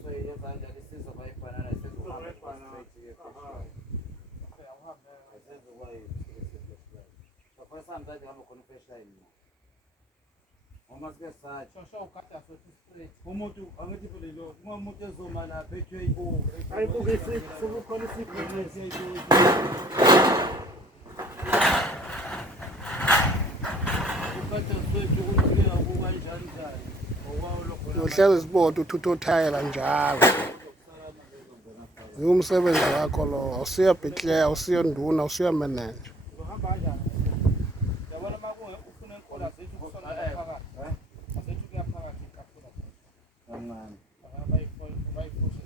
sway yazanja lesizobayibhana nesizohamba straight okay awuhambe sesizobayi so sometimes ngihamba khona fresh line uma sike sathi shosho ukada sothi straight umuntu angithi phela uma umuntu ezoma lapha eJO ayibuke sekukhona isibhizinisi eJO uhlezi siboda uthutha uthayela njalo umsebenzi wakho lo awusiya bhikleya awusiya nduna awusiya manager uhamba kanjani yabona makuwe ufuna inkola zethu kusona phakathi azethu kuyaphakathi kakhulu kancane bayifoshe bayifoshe